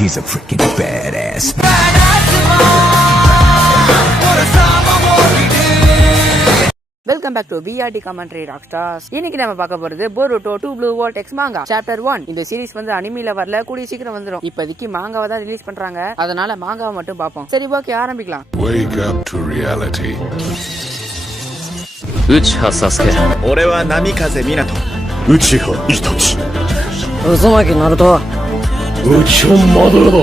He's a freaking badass. Welcome back to VRT commentary rock stars. இன்னைக்கு நம்ம பார்க்க போறது Boruto 2 blue vortex manga chapter 1. இந்த series வந்து அனிமில வரல, கூடிய சீக்கிரம் வந்துரும். இப்போதைக்கு மாங்காவை தான் ரிலீஸ் பண்றாங்க, அதனால மாங்காவை மட்டும் பார்ப்போம். சரி, ஓகே, ஆரம்பிக்கலாம். Wake up to reality. Uchiha Sasuke. 俺は波風湊。内葉イタチ。渦巻きナルト。内葉マドラだ。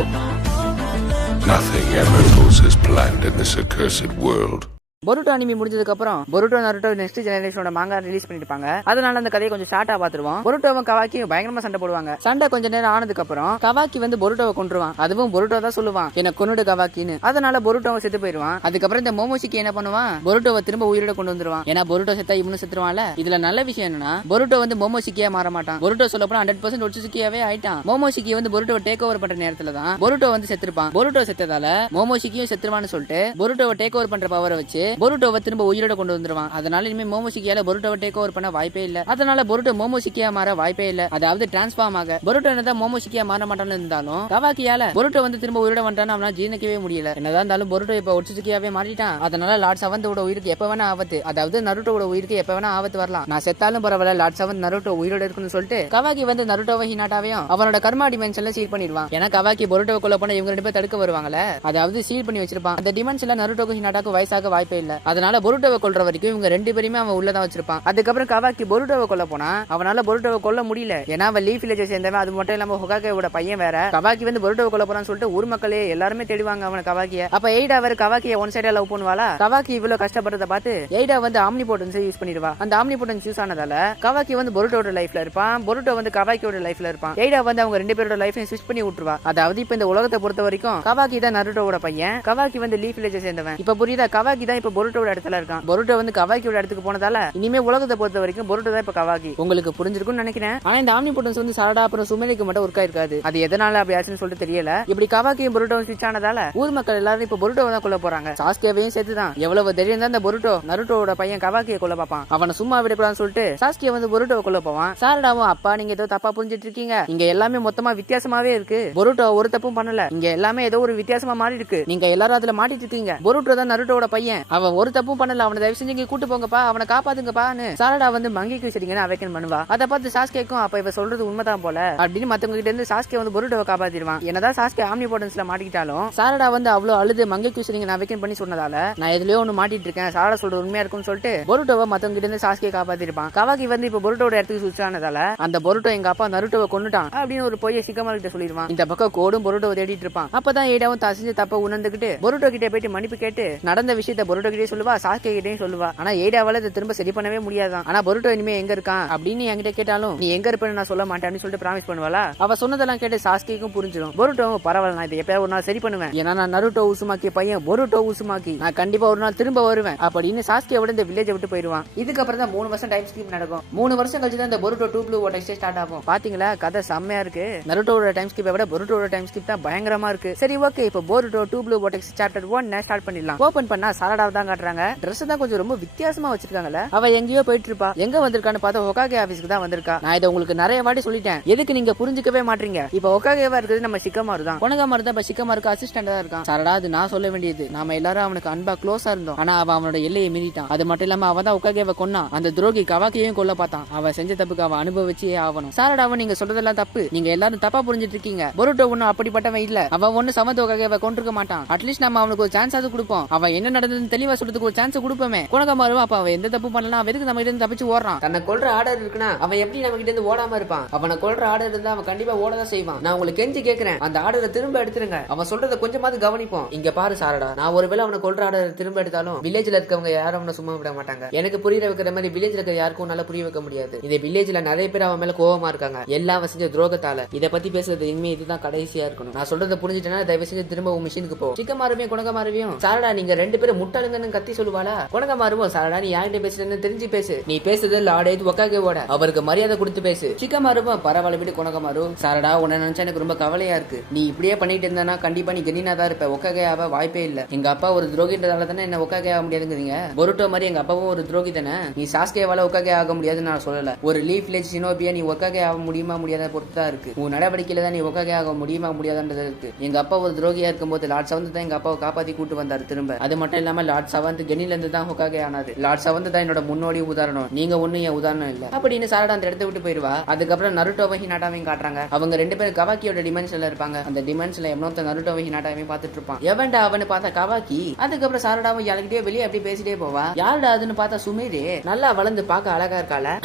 Nothing ever goes as planned in this accursed world. Boruto anime முடிஞ்சதுக்கு அப்புறம் பொருட்டோ நருட்டோ நெக்ஸ்ட் ஜெனரேஷனோட மாங்கா ரிலீஸ் பண்ணிருப்பாங்க. அதனால அந்த கதையை கொஞ்சம் ஷார்ட்டா பாத்துருவோம். பொருட்டோவும் கவாக்கியும் பயங்கரமா சண்டை போடுவாங்க. சண்டை கொஞ்ச நேரம் ஆனதுக்கு அப்புறம் கவாக்கி வந்து பொருட்டோவை கொன்றுவான். அதுவும் பொருட்டோ தான் சொல்லுவான், என்ன கொன்னுடு கவாக்கின்னு. அதனால பொருட்டோவை செத்து போயிருவான். அதுக்கப்புறம் இந்த மோமோஷிக்கு என்ன பண்ணுவான், பொருட்டோவை திரும்ப உயிரோட கொண்டு வந்துருவான். ஏன்னா பொருட்டோ செத்தா இவனு செத்துருவான்ல. இதுல நல்ல விஷயம் என்னன்னா, பொருட்டோ வந்து மோமோஷிக்கியா மாற மாட்டான். பொருட்டோ சொல்ல போனா 100% ஒட்சுசுக்கியாவே ஆயிட்டான். மோமோஷிக்கி வந்து பொருட்டோவை டேக் ஓவர் பண்ற நேரத்துல தான் பொருட்டோ வந்து செத்துருப்பான். பொருட்டோ செத்ததால மோமோஷிக்கியும் செத்துருவான்னு சொல்லிட்டு பொருட்டோவை டேக் ஓவர் பண்ற பவரை வச்சு பொருட்டோவை திரும்ப உயிரோட கொண்டு வந்துருவான். அதனால இனிமே மோமோஷிக்கியால பொருட்டோவை டேக் ஓவர் பண்ண வாய்ப்பே இல்ல. அதனால பொருட்டோ மோமோஷிக்கியா மாற வாய்ப்பே இல்ல. அதாவது டிரான்ஸ்ஃபார்ம் ஆக பொருட்டோ என்னதான் மோமோஷிக்கியா மாற மாட்டான்னு இருந்தாலும் கவாக்கியால பொருட்டோ வந்து திரும்ப உயிரோட வந்துட்டான்னு அவனால ஜீரணிக்கவே முடியல. என்னதான் இருந்தாலும் பொருட்டோ இப்ப ஒட்சுசுக்கியாவே மாறிட்டான். அதனால லார்ட் செவன்த்தோட உயிருக்கு எப்ப வேணா ஆபத்து, அதாவது நருட்டோட உயிருக்கு எப்ப வேணா ஆபத்து வரலாம். நான் செத்தாலும் பரவாயில்ல, லார்ட் செவன் நருட்டோ உயிரோட இருக்குன்னு சொல்லிட்டு கவாக்கி வந்து நருட்டோவை ஹினாட்டாவையும் அவனோட கர்மா டிமென்ஷன்ல சீல் பண்ணிடுவான். ஏன்னா கவாக்கி பொருட்டோவை கொல்ல போனா இவங்க 2 பேர் தடுக்க வருவாங்கல்ல, அதாவது சீல் பண்ணி வச்சிருப்பான். அந்த டிமென்ஷன்ல நருட்டோக்கு ஹினாட்டாக்கு வயசாக வாய்ப்பே இல்ல. அதனால பொருட்டோவை கொல்ற வரைக்கும் இவங்க 2 பேருமே அவன் உள்ளதான் வச்சிருப்பான். அதுக்கப்புறம் கவாக்கி பொருட்டோவை கொல்ல போனா அவனால பொருட்டோவை கொல்ல முடியல. ஏன்னா அவன் லீஃப் வில்லேஜ் சேர்ந்தவன். அது மட்டும் இல்லாம ஹொகாகேவோட பையன் வேற. கவாக்கி வந்து பொருட்டோவை கொல்ல போறான்னு சொல்லிட்டு ஊர் மக்களே எல்லாருமே தேடுவாங்க அவன கவாக்கிய. அப்ப எய்டா வேற கவாக்கிய ஒன் சைடா லவ் பண்ணுவாளா. கவாக்கி இவ்வளவு கஷ்டப்படுறத பார்த்து எய்டா வந்து ஆம்னிபோட்டன்ஸ் யூஸ் பண்ணிடுவா. அந்த ஆம்னிபோட்டன்ஸ் யூஸ் ஆனதால கவாக்கி வந்து பொருட்டோட லைஃப்ல இருப்பான், பொருட்டோ வந்து கவாக்கியோட லைஃப்ல இருப்பான். எய்டா வந்து அவங்க 2 பேரோட லைஃபையும் ஸ்விட்ச் பண்ணி விட்டுருவா. அதாவது இப்ப இந்த உலகத்தை பொறுத்த வரைக்கும் கவாக்கி தான் நருட்டோவோட பையன், கவாக்கி வந்து லீஃப் வில்லேஜ் சேர்ந்தவன். இப்ப புரியுதா, கவாக்கி தான் இப்ப பொருட்டோட இடத்துல இருக்கான். பொருட்டோ வந்து கவாக்கியோட இடத்துக்கு போனதால இனிமே உலகத்தை பொறுத்த வரைக்கும் பொருட்டோ தான் இப்ப கவாக்கி. உங்களுக்கு புரிஞ்சிருக்கும்னு நினைக்கிறேன். ஆனா இந்த ஆம்னிபோட்டன்ஸ் வந்து சாரடா அப்புறம் சுமேலிக்கு மட்டும் ஒர்க் ஆயிருக்காது. அது எதனால அப்படி ஆச்சுன்னு சொல்லிட்டு தெரியல. இப்படி கவாக்கியும் பொருட்டோ ஸ்விட்ச் ஆனதால ஊர் மக்கள் எல்லாரும் இப்ப பொருட்டோவை தான் கொல்ல போறாங்க. சாஸ்கேவையும் சேர்த்துதான். எவ்வளவு தைரியம் தான் இந்த பொருட்டோ நருட்டோட பையன் கவாக்கியை கொல்ல பார்ப்பான். அவனை சும்மா விடக்கூடாதுன்னு சொல்லிட்டு சாஸ்கே வந்து பொருட்டோவை கொல்ல போவான். சாரடாவும், அப்பா நீங்க ஏதோ தப்பா புரிஞ்சிட்டு இருக்கீங்க, இங்க எல்லாமே மொத்தமா வித்தியாசமாவே இருக்கு. பொருட்டோ ஒரு தப்பும் பண்ணல, இங்க எல்லாமே ஏதோ ஒரு வித்தியாசமா மாறி இருக்கு. நீங்க எல்லாரும் அதுல மாட்டிட்டு இருக்கீங்க. பொருட்டோ தான் நருட்டோட பையன், அவன் ஒரு தப்பும் பண்ணல. அவனை தயவு செஞ்சு இங்க கூட்டு போங்கப்பா, அவனை காப்பாத்துங்கப்பான்னு சாரடா வந்து மங்கிக்கு சரிங்கன்னு அவேக்கன் பண்ணுவா. அதை பார்த்து சாஸ்கேக்கும் அப்ப இவ சொல்றது உண்மைதான் போல அப்படின்னு மத்தவங்க கிட்ட இருந்து சாஸ்கே வந்து பொருட்டோவை காப்பாத்திடுவான். என்னதான் சாஸ்கே ஆம்னிபோட்டன்ஸ்ல மாட்டிக்கிட்டாலும் சாரடா வந்து அவ்வளவு அழுது மங்கிக்கு சரிங்கன்னு அவேக்கன் பண்ணி சொன்னதால நான் எதுலயோ ஒண்ணு மாட்டிட்டு இருக்கேன், சாரடா சொல்றது உண்மையா இருக்கும்னு சொல்லிட்டு பொருட்டோவை மத்தவங்க கிட்ட இருந்து சாஸ்கே காப்பாத்திருப்பான். கவாக்கி வந்து இப்ப பொருட்டோட இடத்துக்கு சுவிட்ச் ஆனதால அந்த பொருட்டோ எங்க அப்பா நருட்டோவை கொன்னுட்டான் அப்படின்னு ஒரு பொய்யை சிக்கமால் கிட்ட சொல்லிடுவான். இந்த பக்கம் கோடும் பொருட்டோவை தேடிட்டு இருப்பான். அப்பதான் ஏடாவும் தசிஞ்சு தப்ப உணர்ந்துகிட்டு பொருட்டோ கிட்ட போயிட்டு மன்னிப்பு கேட்டு நடந்த விஷயத்த பொருட்டோ கிட்டே சொல்லுவா, சாஸ்கே கிட்டே சொல்லுவா. ஆனா ஏடாவால இதை திரும்ப சரி பண்ணவே முடியாதான். ஆனா பொருட்டோ இனிமே எங்க இருக்கான் அப்படின்னு என்கிட்ட கேட்டாலும் நீ எங்க இருப்பேன்னு நான் சொல்ல மாட்டேன்னு சொல்லிட்டு ப்ராமிஸ் பண்ணுவாளா. அவ சொன்னதெல்லாம் கேட்டு சாஸ்கேக்கும் புரிஞ்சிடும். பொருட்டோவும் பரவாயில்ல, நான் இதை எப்பயாவது ஒரு நாள் சரி பண்ணுவேன். ஏன்னா நான் நருட்டோ உசுமாக்கி பையன் பொருட்டோ உசுமாக்கி, நான் கண்டிப்பா ஒரு நாள் திரும்ப வருவேன் அப்படின்னு சாஸ்கேவோட இந்த வில்லேஜை விட்டு போயிடுவான். இதுக்கப்புறம் தான் 3 வருஷம் டைம் ஸ்கிப் நடக்கும். 3 வருஷம் கழிச்சு தான் இந்த பொருட்டோ 2 ப்ளூ வால்ட் எக்ஸ் ஸ்டார்ட் ஆகும். பாத்தீங்களா, கதை செம்மையா இருக்கு. நருட்டோட டைம் ஸ்கிப்பை விட பொருட்டோட டைம் ஸ்கிப் தான் பயங்கரமா இருக்கு. சரி, ஓகே, இப்போ Boruto 2 blue vortex chapter 1 start பண்ணிடலாம். ஓபன் பண்ணா சாரடாவை தான் காட்டுறாங்க. Dress தான் கொஞ்சம் ரொம்ப வித்தியாசமா வச்சிருக்காங்கல்ல. அவ எங்கேயோ போயிட்டு இருப்பா. எங்க வந்திருக்கான்னு பார்த்தா ஹொகாகே ஆபீஸ்க்கு தான் வந்திருக்கா. நான் இதை உங்களுக்கு நிறைய வாட்டி சொல்லிட்டேன், எதுக்கு நீங்க புரிஞ்சுக்கவே மாட்டீங்க. இப்ப ஹொகாகேவா இருக்குது நம்ம சிக்கமாரு தான். கொனகாமாரு தான் இப்ப சிக்கமாருக்கு அசிஸ்டண்டா இருக்கான். சாரடா, அது நான் சொல்ல வேண்டியது. நாம எல்லாரும் அவனுக்கு அன்பா க்ளோஸா இருந்தோம். ஆனா அவன் அவனோட எல்லையை மீறிட்டான். அது மட்டும் இல்லாம அவன் தான் ஹொகாகேவை கொன்னா. அந்த துரோகி கவாக்கியையும் கொல்ல பார்த்தான். அவன் செஞ்ச தப்புக்கு அவன் அனுபவிச்சே ஆகணும். சாரடாவை நீங்க சொல்றதெல்லாம் தப்பு, நீங்க எல்லாரும் தப்பா புரிஞ்சிட்டு இருக்கீங்க. பொருட்டோ ஒன்னும் அப்படிப்பட்டவன் இல்ல. அவன் ஒண்ணு சமத்து ஹொகாகேவை கொண்டிருக்க மாட்டான். அட்லீஸ்ட் நம்ம அவனுக்கு ஒரு சான்ஸ் ஆவது கொடுப்போம். அவன் என்ன நடந்ததுன்னு தெளிவா சொல்றதுக்கு ஒரு சான்ஸ் கொடுப்போமே. கொனகாமாரும் அப்ப அவன் எந்த தப்பு பண்ணலாம், அவன் எதுக்கு நம்ம கிட்ட இருந்து தப்பிச்சு ஓடுறான். தன்னை கொல்ற ஆர்டர் இருக்குன்னா அவன் எப்படி நம்ம கிட்ட இருந்து ஓடாம இருப்பான். அவனை கொல்ற ஆர்டர் இருந்தா அவன் கண்டிப்பா ஓடதான் செய்வான். நான் உங்களுக்கு கெஞ்சி கேக்குறேன், அந்த ஆர்டரை திரும்ப எடுத்துருங்க. அவன் சொல்றதை கொஞ்சமாவது கவனிப்போம். இங்க பாரு சாரடா, நான் ஒருவேளை அவனை கொல்ற ஆர்டர் திரும்ப எடுத்தாலும் வில்லேஜ்ல இருக்கவங்க யாரும் அவனை சும்மா விட மாட்டாங்க. எனக்கு புரிய வைக்கிற மாதிரி வில்லேஜ்ல இருக்க யாருக்கும் நல்லா புரிய வைக்க முடியாது. இந்த வில்லேஜ்ல நிறைய பேர் அவன் மேல கோவமா இருக்காங்க, எல்லாம் அவன் செஞ்ச துரோகத்தால. இதை பத்தி பேசுறது இனிமே இதுதான் கடைசியா இருக்கணும். நான் சொல்றதை புரிஞ்சுட்டேன்னா தயவு செஞ்சு திரும்ப உன் மிஷினுக்கு போ. சிக்கமாருவையும் குணகமாருவையும் சாரடா நீங்க 2 பேரும் முட்டாள கையாளுங்கன்னு கத்தி சொல்லுவாளா? கொனகமாருவும் சாரடா நீ யார்கிட்ட பேசுறேன்னு தெரிஞ்சு பேசு, நீ பேசுறது லார்ட் ஒக்காகேவோட, அவருக்கு மரியாதை கொடுத்து பேசு. சிக்கமாருவும் பரவாயில்ல விட்டு கொனகமாரு, சாரடா உன்னை நினைச்சா எனக்கு ரொம்ப கவலையா இருக்கு, நீ இப்படியே பண்ணிட்டு இருந்தானா கண்டிப்பா நீ கெனினா தான் இருப்ப, ஒக்காகே ஆக வாய்ப்பே இல்ல. எங்க அப்பா ஒரு துரோகின்றதால தானே என்ன ஒக்காகே ஆக முடியாதுங்கிறீங்க. பொருட்டோ மாதிரி எங்க அப்பாவும் ஒரு துரோகி தானே, நீ சாஸ்கேவால ஒக்காகே ஆக முடியாதுன்னு நான் சொல்லல. ஒரு லீஃப் லேஜ் ஷினோபியா நீ ஒக்காகே ஆக முடியுமா முடியாத பொறுத்து தான் இருக்கு. உன் நடவடிக்கையில தான் நீ ஒக்காகே ஆக முடியுமா முடியாதுன்றது இருக்கு. எங்க அப்பா ஒரு துரோகியா இருக்கும்போது லார்ட் செவன்த் தான் எங்க அப்பாவை காப்பாத்தி கூட்டு வந்தாரு திரும்ப. அது மட்டும் இல்லாம லார்ட் செவன்த் கெனில இருந்து தான் ஹோகாகே ஆனாரு. லார்ட் செவன்த் தான் என்னோட முன்னோடி உதாரணம், நீங்க ஒண்ணு என் உதாரணம் இல்ல அப்படின்னு சாரடா அந்த இடத்த விட்டு போயிருவா. அதுக்கப்புறம் நருட்டோவை ஹினாட்டாவையும் காட்டுறாங்க. அவங்க ரெண்டு பேரும் கவாக்கியோட டிமென்ஷன்ல இருப்பாங்க. அந்த டிமென்ஷன்ல எவனோத்த நருட்டோவை ஹினாட்டாவையும் பார்த்துட்டு இருப்பான். எவன்டா அவனு பார்த்தா கவாக்கி. அதுக்கப்புறம் சாரடாவும் யாருக்கிட்டே வெளியே அப்படி பேசிட்டே போவா. யாருடா அதுன்னு பார்த்தா சுமீரே, நல்லா வளர்ந்து பார்க்க அழகா இருக்கால.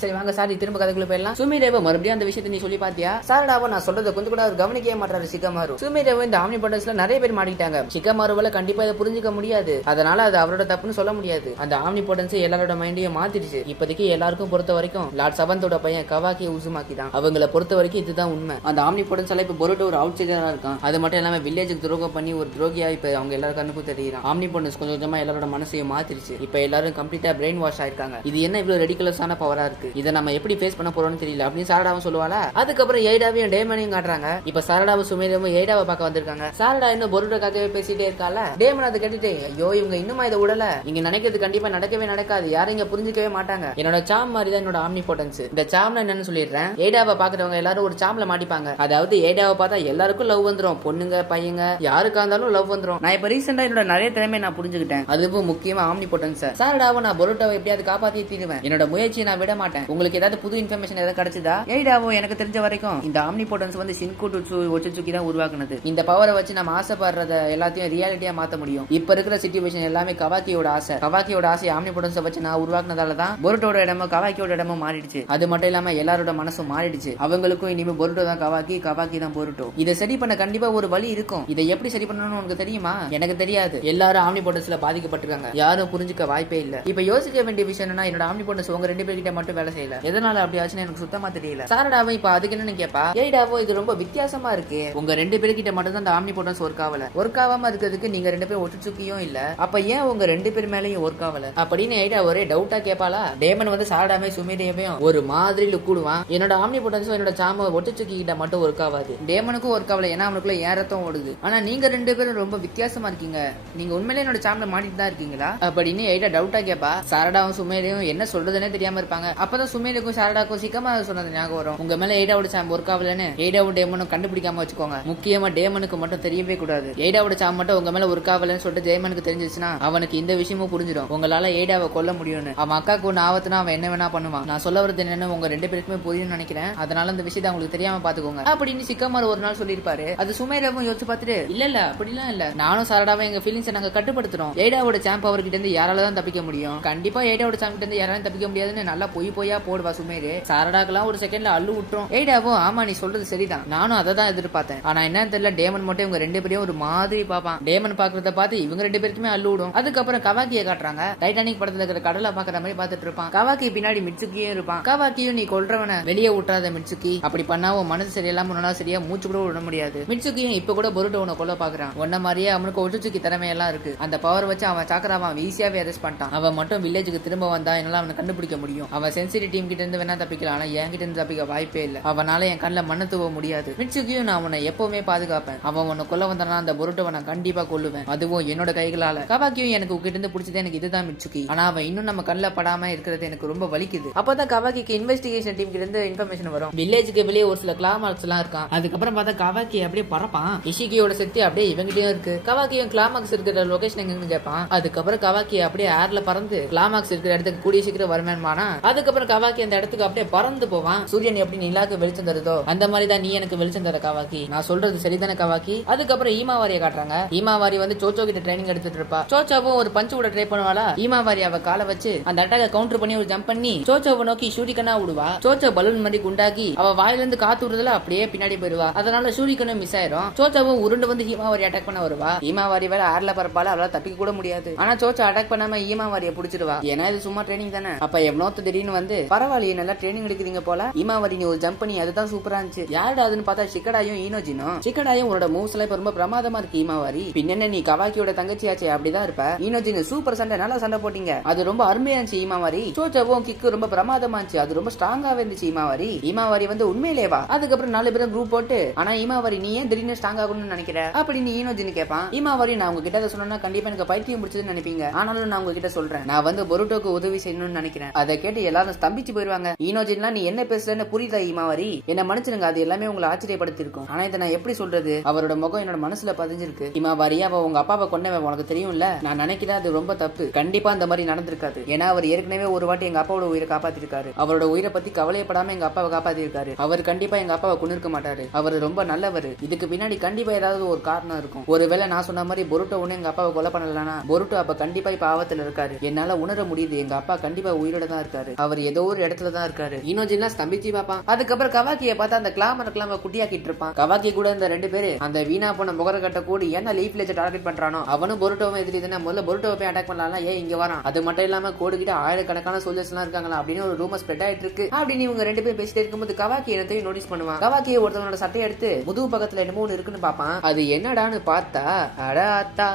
சரி வாங்க சாரி திரும்ப கதைக்குள்ள போயிடலாம். சுமீரேவோ மறுபடியும் அந்த விஷயத்தை நீ சொல்லி பாத்தியா? சாரடாவோ நான் சொல்றதை கொஞ்சம் கூட அவர் கவனிக்கவே மாட்டாரு சிக்கமாரு. சுமீரேவோ இந்த ஆம்னி பண்டஸ்ல நிறைய பேர் மாட்டிட்டாங்க. சிக்கமாருவால கண்டிப்பா இதை புரிஞ்சுக்க முடியாது, அதனால அது அவரோட தப்புன்னு சொல்ல முடியாது. அந்த ஆம்னி பண்டன்ஸ் எல்லாரோட மைண்டையும் மாத்திடுச்சு. இப்போதைக்கு எல்லாருக்கும் பொறுத்த வரைக்கும் லார்ட் செவன்த்தோட பையன் கவாக்கி உசுமாக்கி தான். அவங்களை பொறுத்த வரைக்கும் இதுதான் உண்மை. அந்த ஆம்னி பண்டன்ஸ் எல்லாம் இப்ப பொருட்டோ ஒரு அவுட் சைடரா இருக்கான். அது மட்டும் இல்லாம வில்லேஜுக்கு துரோகம் பண்ணி ஒரு துரோகியா இப்ப அவங்க எல்லாருக்கும் கண்ணுக்கும் தெரியுறான். ஆம்னி பண்டன்ஸ் கொஞ்சம் கொஞ்சமா எல்லாரோட மனசையும் மாத்திருச்சு. இப்ப எல்லாரும் கம்ப்ளீட்டா பிரெயின் வாஷ் ஆயிருக்காங்க. இது என்ன இவ்வளவு ரெடிகுலஸான பவரா இருக்கு, இதை நம்ம எப்படி ஃபேஸ் பண்ண போறோம்னு தெரியல அப்படின்னு சாரடாவும் சொல்லுவாளா. அதுக்கப்புறம் எய்டாவையும் டேமனையும் காட்டுறாங்க. இப்ப சாரடாவும் சுமேரவும் எய்டாவை பார்க்க வந்திருக்காங்க. சாரடா இன்னும் பொருட்டோக்காகவே பேசிட்டே இருக்கால. டேமன் அதை கேட்டுட்டு ஐயோ இவங்க இன்னுமா இதை விடல, இங்க நினைக்கிறது கண்டிப்பா நடக்கவே நடக்காது, யாரும் இங்க புரிஞ்சுக்கவே மாட்டாங்க. என்னோட சாம் மாதிரி தான் என்னோட ஆம்னி பொட்டன்ஸ். இந்த சாம்ல என்னன்னு சொல்லிடுறேன். எய்டாவை பாக்குறவங்க எல்லாரும் ஒரு சாம்ல மாட்டிப்பாங்க. அதாவது எய்டாவை பார்த்தா எல்லாருக்கும் லவ் வந்துரும், பொண்ணுங்க பையங்க யாருக்கா இருந்தாலும் லவ் வந்துரும். நான் இப்ப ரீசெண்டா என்னோட நிறைய திறமையை நான் புரிஞ்சுக்கிட்டேன், அதுவும் முக்கியமா ஆம்னி பொட்டன்ஸ். சாரடாவை நான் பொருட்டோவை எப்படியாவது காப்பாத்தி தீருவேன், என்னோட முயற்சியை நான் விட மாட்டேன். உங்களுக்கு ஏதாவது புது இன்ஃபர்மேஷன் ஏதாவது கிடைச்சதா? எய்டாவோ எனக்கு தெரிஞ்ச வரைக்கும் இந்த ஆம்னி பொட்டன்ஸ் வந்து ஷின்குட்சு ஒச்சுசுகி தான் உருவாக்குனது. இந்த பவரை வச்சு நம்ம ஆசைப்படுறத எல்லாத்தையும் ரியாலிட்டியா மாத்த முடியும். இப்ப இருக்கிற சிச்சுவேஷன் எல்லாமே கவாக்கியோட ஆசை. கவாக்கியோட ஆசை ஆம்னி பொட்டன்ஸை வச்சு நான் உருவாக்குனதால தான் பொருட்டோட இடமும் கவாக்கியோட இடமும் மாறிடுச்சு. அது மட்டும் இல்லாம எல்லாரோட மனசும் மாறிடுச்சு. அவங்களுக்கும் இனிமே பொருட்டோ தான் கவாக்கி, கவாக்கி தான் பொருட்டோ. இதை சரி பண்ண கண்டிப்பா ஒரு வழி இருக்கும். இதை எப்படி சரி பண்ணணும்னு உனக்கு தெரியுமா? எனக்கு தெரியாது. எல்லாரும் ஆம்னி பொட்டன்ஸ்ல பாதிக்கப்பட்டிருக்காங்க, யாரும் புரிஞ்சுக்க வாய்ப்பே இல்ல. இப்ப யோசிக்க வேண்டிய விஷயம் என்னன்னா என்னோட ஆம்னி பொட்டன்ஸ் உங்க ரெண்டு பேர்கிட்ட மட்டும் வேலை செய்யல, எதனால அப்படி ஆச்சுன்னு எனக்கு சுத்தமா தெரியல. சாரடாவும் இப்ப அதுக்கு என்னன்னு கேப்பா. எய்டாவோ இது ரொம்ப வித்தியாசமா இருக்கு, உங்க ரெண்டு பேர்கிட்ட மட்டும் தான் அந்த ஆம்னி பொட்டன்ஸ் ஒர்க் ஆகல, ஒர்க் ஆகாம இருக்கிறதுக்கு நீங்க ரெண்டு பேரும் ஒட்டுச்சுக்கியும் இல்ல, அப்ப ஏன் உங்க ரெண்டு பேர் மேலயும் ஒர்க் ஆகல அப்படின்னு எய்டா ஒரே டவுட்டா கேப்பாளா. டேமன் வந்து சாரடாமே சுமீரேவையும் ஒரு மாதிரி லுக்குடுவான். என்னோட ஆம்னி பொட்டன்ஸும் என்னோட சாம ஒட்டுச்சுக்கி கிட்ட மட்டும் ஒர்க் ஆகாது. டேமனுக்கும் ஒர்க் ஆகல, ஏன்னா அவனுக்குள்ள ஏறத்தும் ஓடுது. ஆனா நீங்க ரெண்டு பேரும் ரொம்ப வித்தியாசமா இருக்கீங்க, நீங்க உண்மையிலே என்னோட சாம்ல மாட்டிட்டு தான் இருக்கீங்களா அப்படின்னு எய்டா டவுட்டா கேப்பா. சாரடாவும் சுமேரையும் என்ன சொல்றதுன்னே தெரியாம இருப்பாங்க. அப்பதான் சுமேருக்கும் சாரடாக்கும் சிக்கமா சொன்னது ஞாபகம் வரும். உங்க மேல எய்டாவோட சாம் ஒர்க் ஆகலன்னு எய்டாவும் டேமனும் கண்டுபிடிக்காம வச்சுக்கோங்க. முக்கியமா டேமனுக்கு மட்டும் தெரியவே கூடாது. எய்டாவோட சாம் மட்டும் உங்க மேல ஒர்க் ஆகலன்னு சொல்லிட்டு டேமனுக்கு தெரிஞ்சிச்சுன்னா அவனுக்கு இந்த விஷயமும் புரிஞ்சிடும், உங்களால எய்டாவை கொல்ல முடியும்னு. அவன் அக்காக்கு ஒண்ணு ஆபத்துனா அவன் என்ன வேணா பண்ணுவான். நான் சொல்ல வரது என்னன்னு உங்க ரெண்டு பேருக்குமே புரியும்னு நினைக்கிறேன், அதனால இந்த விஷயத்தை உங்களுக்கு தெரியாம பாத்துக்கோங்க அப்படின்னு சிக்கமார் ஒரு நாள் சொல்லிருப்பாரு. அது சுமேரவும் யோசிச்சு பார்த்துட்டு இல்ல அப்படிலாம் இல்ல, நானும் சாரடாவும் எங்க ஃபீலிங்ஸை நாங்க கட்டுப்படுத்துறோம். எய்டாவோட சாம்ப் அவர்கிட்ட இருந்து யாரால தான் தப்பிக்க முடியும், கண்டிப்பா எய்டாவோட சாம்ப் கிட்ட இருந்து யாராலும் தப்பிக்க முடியாதுன்னு நல்லா பொய்யா போடுவா சுமேரு. சாரடாக்கெல்லாம் ஒரு செகண்ட்ல அள்ளு விட்டுரும். எய்டாவும் ஆமா நீ சொல்றது சரிதான், நானும் அதை தான் எதிர்பார்த்தேன். ஆனா என்னன்னு தெரியல, டேமன் மட்டும் இவங்க ரெண்டு பேரையும் ஒரு மாதிரி பாப்பான். டேமன் பாக்குறத பார்த்து இவங்க ரெண்டு பேருக்குமே அள்ளு விடும். அதுக்கப்புறம் கவாக்கியை காட்டுறாங்க. டைட்டானிக் படத்துல இருக்கிற கடலை பாக்குற மாதிரி பாத்துட்டு இருப்பான். கவாக்கி பின்னாடி மிட்சுக்கியும் இருப்பான். கவாக்கியும் நீ கொல்றவன வெளியே விட்டுறாத மிட்சுக்கி, அப்படி பண்ணா உன் மனசு சரியில்லாம ஒன்னா சரியா மூச்சு கூட விட முடியாது. மிட்சுக்கியும் இப்ப கூட பொருட்டோ உன கொல்ல பாக்குறான். ஒன்ன மாதிரியே அவனுக்கு ஒட்டுச்சுக்கி திறமையெல்லாம் இருக்கு. அந்த பவர் வச்சு அவன் சாக்கராவன் ஈஸியாவே அரெஸ்ட் பண்ணிட்டான். அவன் மட்டும் வில்லேஜுக்கு திரும்ப வந்தா என்னால அவனை கண்டுபிடிக்க முடியும். அவன் சென்சிட்டிவ் டீம் கிட்ட இருந்து வேணா தப்பிக்கலாம், ஆனா என் கிட்ட இருந்து தப்பிக்க வாய்ப்பே இல்ல. அவனால என் கண்ணுல மண்ணு தூவ முடியாது. மிட்சுக்கியும் நான் உன்னை எப்பவுமே பாதுகாப்பேன். அவன் உன்னை கொல்ல வந்தானா அந்த பொருட்டோவை நான் கண்டிப்பா கொல்லுவேன், அதுவும் என்னோட கைகளால. கவாக்கியும் எனக்கு உங்ககிட்ட இருந்து பிடிச்சது எனக்கு இதுதான் மிட்சுக்கி, ஆனா அவன் இன்னும் நம்ம கண்ணுல படாம இருக்கிறது எனக்கு ரொம்ப வலிக்குது. அப்பதான் கவாக்கிக்கு இன்வெஸ்டிகேஷன் டீம் கிட்ட இருந்து இன்ஃபர்மேஷன் வரும். வில்லேஜுக்கு வெளியே ஒரு சில கிளா மார்க்ஸ் எல்லாம் இருக்கான். அதுக்கப்புறம் பார்த்தா கவாக்கி அப்படியே பறப்பான். இஷிகியோட சக்தி அப்படியே இவங்கிட்டயும் இருக்கு. கவாக்கியும் கிளாமாக்ஸ் இருக்கிற லொகேஷன் எங்கன்னு கேட்பான். அதுக்கப்புறம் கவாக்கி அப்படியே ஏர்ல பறந்து கிளாமாக்ஸ் இருக்கிற இடத்துக்கு கூடிய சீக்கிரம் வருமானா. அதுக்கப்புறம் கவாக்கி அந்த இடத்துக்கு அப்படியே பறந்து போவான். சூரியன் எப்படி நிலாக்கு வெளிச்சம் தருதோ அந்த மாதிரி தான் நீ எனக்கு வெளிச்சம் தர கவாக்கி, நான் சொல்றது சரிதானே கவாக்கி. அதுக்கப்புறம் ஈமாவாரியை காட்டுறாங்க. ஈமாவாரி வந்து சோச்சோ கிட்ட ட்ரைனிங் எடுத்துட்டு இருப்பா. சோச்சோவும் ஒரு பஞ்சு விட ட்ரை பண்ணுவாளா. ஈமாவாரி அவ காலை வச்சு அந்த அட்டாக கவுண்டர் பண்ணி ஒரு ஜம்ப் பண்ணி சோச்சோவை நோக்கி ஷூரிகனா விடுவா. சோச்சோ பலூன் மாதிரி குண்டாக்கி அவ வாயில இருந்து காத்து விடுறதுல அப்படியே பின்னாடி போயிடுவா. அதனால ஷூரிகனும் மிஸ் ஆயிரும். சோச்சோவும் உருண்டு வந்து ஈமாவாரி அட்டாக் பண்ண வருவா. ஈமாவாரி வேற ஏர்ல பரப்பால அவளால தப்பிக்க கூட முடியாது. ஆனா சோச்சோ அட்டாக் பண்ணாம ஈமாவாரியை புடிச்சிடுவா. ஏன்னா இது சும்மா ட்ரைனிங் தானே. அப்ப எவ்வளோ திடீர்னு வந்து வந்து பரவாயில்லையே நல்லா ட்ரைனிங் எடுக்கிறீங்க போல இமாவரி, நீ ஒரு ஜம்ப் பண்ணி அதுதான் சூப்பரா இருந்துச்சு. யாருடா அதுன்னு பார்த்தா ஷிகடாயும் ஈனோஜினும். ஷிகடாயும் உன்னோட மூவ்ஸ் எல்லாம் இப்ப ரொம்ப பிரமாதமா இருக்கு இமாவரி. பின்ன நீ கவாக்கியோட தங்கச்சியாச்சே அப்படிதான் இருப்ப. ஈனோஜின் சூப்பர் சண்டை, நல்லா சண்டை போட்டீங்க, அது ரொம்ப அருமையா இருந்துச்சு இமாவரி. சோச்சோவும் கிக்கு ரொம்ப பிரமாதமா இருந்துச்சு, அது ரொம்ப ஸ்ட்ராங்காவே இருந்துச்சு இமாவரி. இமாவரி வந்து உண்மையிலேவா? அதுக்கப்புறம் 4 பேரும் குரூப் போட்டு, ஆனா இமாவரி நீ ஏன் திடீர்னு ஸ்ட்ராங் ஆகணும்னு நினைக்கிற அப்படின்னு ஈனோஜின் கேட்பான். இமாவரி, நான் உங்ககிட்ட சொன்னா கண்டிப்பா எனக்கு பைத்தியம் பிடிச்சதுன்னு நினைப்பீங்க, ஆனாலும் நான் உங்ககிட்ட சொல்றேன், நான் வந்து பொருட்டோக்கு உதவி செய்யணும்னு நினைக்கிறேன். அதை கேட்டு எல்லாரும் ஸ்தம்பிச்சு போயிருவாங்க. ஈனோஜின்லாம் நீ என்ன பேசுறன்னு புரியுதா இமாவரி? என்ன மன்னிச்சிருங்க, அது எல்லாமே உங்களை ஆச்சரியப்படுத்தி இருக்கும். ஆனா இதை நான் எப்படி சொல்றது, அவரோட முகம் என்னோட மனசுல பதிஞ்சிருக்கு. இமாவரி, அவ உங்க அப்பாவை கொண்டவன் உனக்கு தெரியும்ல. நான் நினைக்கிறேன் அது ரொம்ப தப்பு. கண்டிப்பா அந்த மாதிரி நடந்திருக்காது. ஏன்னா அவர் ஏற்கனவே ஒரு வாட்டி எங்க அப்பாவோட உயிரை காப்பாத்திருக்காரு. அவரோட உயிரை பத்தி கவலையப்படாம எங்க அப்பாவை காப்பாத்திருக்காரு. அவர் கண்டிப்பா எங்க அப்பாவை கொண்டிருக்க மாட்டாரு. அவர் ரொம்ப நல்லவர். இதுக்கு பின்னாடி கண்டிப்பா ஏதாவது ஒரு காரணம் இருக்கும். ஒருவேளை நான் சொன்ன மாதிரி பொருட்டோ ஒண்ணு எங்க அப்பாவை கொலை பண்ணலனா பொருட்டோ அப்ப கண்டிப்பா இப்ப ஆபத்துல இருக்காரு. என்னால உணர முடியுது, எங்க அப்பா கண்டிப்பா உயிரோட தான் இருக்காரு. அவர் ஏதோ ஒரு இடத்துல தான் இருக்காரு. இனோஜின்லாம் ஸ்தம்பிச்சு பாப்பான். அதுக்கப்புறம் கவாக்கியை பார்த்தா அந்த கிளாமர் குட்டியாக்கிட்டு இருப்பான். கவாக்கி கூட இந்த 2 பேரு அந்த வீணா போன முகர கட்ட கூடி என்ன லீஃப் வில்லேஜ் டார்கெட் பண்றானோ அவனும் பொருட்டோவை எதிரி தானே. முதல்ல பொருட்டோவை போய் அட்டாக் பண்ணலாம், ஏன் இங்க வரான்? அது மட்டும் இல்லாம கோடு கிட்ட ஆயிரக்கணக்கான சோல்ஜர்ஸ் எல்லாம் இருக்காங்களா அப்படின்னு ஒரு ரூமர் ஸ்ப்ரெட் ஆயிட்டு இருக்கு. அப்படின்னு இவங்க 2 பேரும் பேசிட்டு இருக்கும்போது கவாக்கி என்னத்தையும் நோட்டீஸ் பண்ணுவான். கவாக்கியை ஒருத்தவனோட சட்டையை எடுத்து முதுகு பக்கத்துல என்னமோ ஒன்று இருக்குன்னு பாப்பான். அது என்னடான்னு பார்த்தா அடா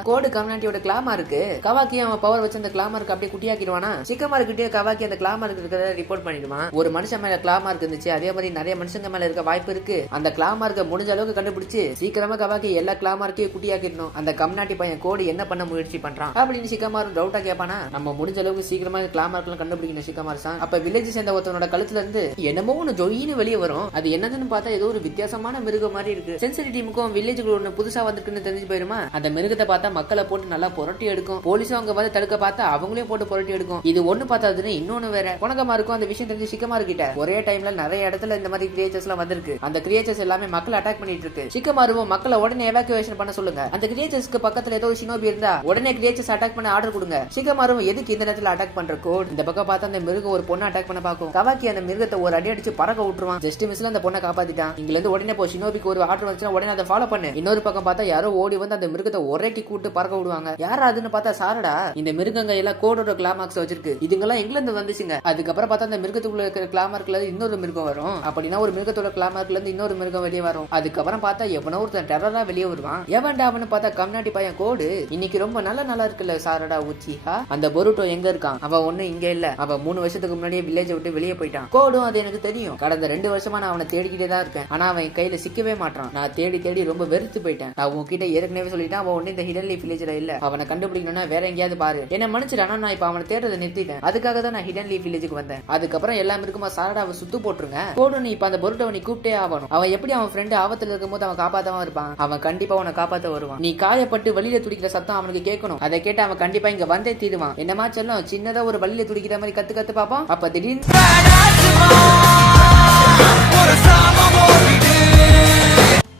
கோடு கம்யூனிட்டியோட கிளாமா இருக்கு. கவாக்கி அவன் பவர் வச்சு அந்த கிளாமருக்கு அப்படியே குட்டியாக்கிடுவானா. சிக்கமார்கிட்டே கவாக்கி அந்த கிளாமருக்கு இருக்கிறத ரிப்போர்ட் பண்ணிடுவான். ஒரு மனுஷன் மேல கிளாமார்க் இருந்துச்சு, அதே மாதிரி நிறைய மனுஷங்க மேல இருக்க வாய்ப்பு இருக்கு. அந்த கிளாமார்க்க முடிஞ்ச அளவுக்கு கண்டுபிடிச்சு சீக்கிரமா கவாக்கி எல்லா கிளாமார்க்கையும் குட்டியாக்கிடணும். அந்த கம்யூனிட்டி பையன் கோடு என்ன பண்ண முயற்சி பண்றான் அப்படின்னு சிக்கமார் டவுட்டா கேட்பானா. நம்ம முடிஞ்ச அளவுக்கு சீக்கிரமா கிளாமார்க் கண்டுபிடிக்கணும் சிக்கமார் சான். அப்ப வில்லேஜ் சேர்ந்த ஒருத்தனோட கழுத்துல இருந்து என்னமோ ஒண்ணு ஜொயின்னு வெளியே வரும். அது என்னதுன்னு பார்த்தா ஏதோ ஒரு வித்தியாசமான மிருகம் மாதிரி இருக்கு. சென்சிட்டி டீமுக்கும் வில்லேஜுக்கு ஒண்ணு புதுசா வந்துருக்குன்னு தெரிஞ்சு போயிருமா. அந்த மிருகத்தை பார்த்தா மக்களை போட்டு நல்லா புரட்டி எடுக்கும். போலீஸும் அங்க வந்து தடுக்க பார்த்தா அவங்களையும் போட்டு புரட்டி எடுக்கும். இது ஒண்ணு பார்த்தாதுன்னு இன்னொன்னு வேற. உனக்கமா இருக்கும் அந்த விஷயம் தெரிஞ்சு சிக்கமார் கிட்ட ஒரே டைம்ல நிறைய இடத்துல இந்த மாதிரி கிரியேச்சர்ஸ் எல்லாம் வந்திருக்கு. அந்த கிரியேச்சர்ஸ் எல்லாமே மக்களை அட்டாக் பண்ணிட்டு இருக்கு. சிக்கமாருவும் மக்களை உடனே எவாக்குவேஷன் பண்ண சொல்லுங்க. அந்த கிரியேச்சர்ஸ்க்கு பக்கத்துல ஏதோ ஷினோபி இருந்தா உடனே கிரியேச்சர்ஸ் அட்டாக் பண்ண ஆர்டர் கொடுங்க. சிக்கமாரும் எதுக்கு இந்த நேரத்துல அட்டாக் பண்ற கோட்? இந்த பக்கம் பார்த்தா அந்த மிருகம் ஒரு பொண்ணை அட்டாக் பண்ண பாக்கும். கவாக்கி அந்த மிருகத்தை ஒரு அடி அடிச்சு பறக்க விட்டுருவான். ஜஸ்ட் மிஸ்ல அந்த பொண்ணை காப்பாத்திட்டான். இங்க இருந்து உடனே போ, ஷினோபிக்கு ஒரு ஆர்டர் வந்துச்சுன்னா உடனே அதை ஃபாலோ பண்ணு. இன்னொரு பக்கம் பார்த்தா யாரோ ஓடி வந்து அந்த மிருகத்தை ஒரேட்டி கூட்டு பறக்க விடுவாங்க. யாரா அதுன்னு பார்த்தா சாரடா. இந்த மிருகங்க எல்லாம் கோடோட கிளாமார்க்ஸ் வச்சிருக்கு. இதுங்கெல்லாம் எங்க இருந்து வந்துச்சுங்க. அதுக்கப்புறம் பார்த்தா அந்த மிருகத்துக்குள்ள இருக்கிற கிளாமார்க்ல இன்னொரு மிருகம் வரும். அப்படின்னா ஒரு மிருகத்தோட கிளாமார்க்ல இருந்து இன்னொரு மிருகம் வெளியே வரும். அதுக்கப்புறம் பார்த்தா எவனோ ஒருத்தன் டெரரா வெளியே வருவான். எவன்டா அவனு பார்த்தா கம்யூனிட்டி பையன் கோடு. இன்னைக்கு ரொம்ப நல்லா இருக்குல்ல சாரடா உச்சிஹா. அந்த பொருட்டோ எங்க இருக்கான்? அவன் ஒண்ணு இங்க இல்ல. அவன் 3 வருஷத்துக்கு முன்னாடியே வில்லேஜ் விட்டு வெளியே போயிட்டான். கோடும் அது எனக்கு தெரியும். கடந்த 2 வருஷமா நான் அவனை தேடிக்கிட்டே தான் இருக்கேன். ஆனா அவன் கையில சிக்கவே மாட்டான். நான் தேடி ரொம்ப வெறுத்து போயிட்டேன். நான் உன்கிட்ட ஏற்கனவே சொல்லிட்டேன், அவன் ஒண்ணு இந்த ஹிடன் லீஃப் வில்லேஜ்ல இல்ல. அவனை கண்டுபிடிக்கணும்னா வேற எங்கேயாவது பாரு. என்ன மன்னிச்சிடானா, நான் இப்ப அவனை தேடுறதை நிறுத்திட்டேன். அதுக்காக தான் நான் ஹிடன் லீஃப் வில்லேஜுக்கு வந்தேன். அதுக்கப்புறம் எல்லாம் இருக்குமா சாரடாவை சுத்து போட்டுருங்க. கோடு நீ இப்ப அந்த பொருட்டை நீ கூப்பிட்டே ஆகணும். அவன் எப்படி அவன் ஃப்ரெண்டு ஆபத்துல இருக்கும் போது அவன் காப்பாத்தவன் இருப்பான். அவன் கண்டிப்பா அவனை காப்பாத்த வருவான். நீ காயப்பட்டு வழியில துடிக்கிற சத்தம் அவனுக்கு கேட்கணும். அதை கேட்டு அவன் கண்டிப்பா இங்க வந்தே தீருவான். என்னமா சொல்லும், சின்னதா ஒரு வழியில துடிக்கிற மாதிரி கத்து பாப்பான். அப்ப திடீர்னு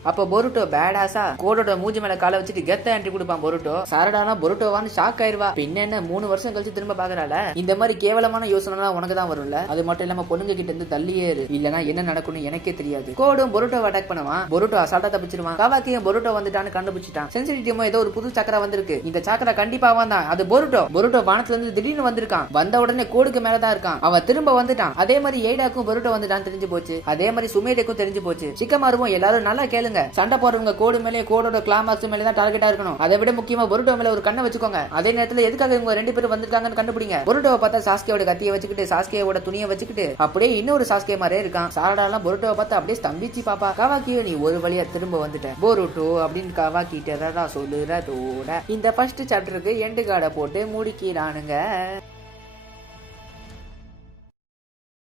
அப்போ பொருட்டோ பேடாஸா கோடோட மூஞ்சி மேல காலை வச்சுட்டு கெத்த என்ட்ரி கொடுப்பான். பொருட்டோ சாரடானா பொருட்டோவான்னு ஷாக் ஆயிருவா. பின்ன என்ன 3 வருஷம் கழிச்சு திரும்ப பாக்குறால. இந்த மாதிரி கேவலமான யோசனை உனக்கு தான் வரும்ல. அது மட்டும் இல்லாம பொண்ணுங்க கிட்ட இருந்து தள்ளியே இரு, இல்லனா என்ன நடக்கும்னு எனக்கே தெரியாது. கோடும் பொருட்டோவை அட்டாக் பண்ணுவான். பொருட்டோ அசால்ட்டா தப்பிச்சிருவான். கவாக்கியும் பொருட்டோ வந்துட்டான்னு கண்டுபிடிச்சிட்டான். சென்சிட்டிவோ ஏதோ ஒரு புது சக்கரா வந்திருக்கு. இந்த சக்கரா கண்டிப்பா தான் அது பொருட்டோ. பொருட்டோ வானத்துல இருந்து திடீர்னு வந்திருக்கான். வந்த உடனே கோடுக்கு மேலதான் இருக்கான். அவன் திரும்ப வந்துட்டான். அதே மாதிரி எய்டாக்கும் பொருட்டோ வந்துட்டான்னு தெரிஞ்சு போச்சு. அதே மாதிரி சுமேடேக்கும் தெரிஞ்சு போச்சு. சிக்கமாருவும் எல்லாரும் நல்லா கேளுங்க. சண்டை போடுறவங்க கோடு மேலே கோடோட கிளாமாக்ஸ் மேலே தான் டார்கெட்டா இருக்கணும். அதை விட முக்கியமா பொருட்டோ மேல ஒரு கண்ணை வச்சுக்கோங்க. அதே நேரத்துல எதுக்காக இவங்க 2 பேரும் வந்திருக்காங்கன்னு கண்டுபிடிங்க. பொருட்டோவை பார்த்தா சாஸ்கேயோட கத்தியை வச்சுக்கிட்டு சாஸ்கேயோட துணியை வச்சுக்கிட்டு அப்படியே இன்னொரு சாஸ்கே மாதிரியே இருக்கான். சாரடாலாம் பொருட்டோவை பார்த்தா அப்படியே ஸ்தம்பிச்சு பாப்பா. கவாக்கியோ நீ ஒரு வழியா திரும்ப வந்துட்ட பொருட்டோ அப்படின்னு கவாக்கிட்ட சொல்லுறதோட இந்த ஃபர்ஸ்ட் சாப்டருக்கு எண்டு கார்டை போட்டு முடிக்கிறானுங்க.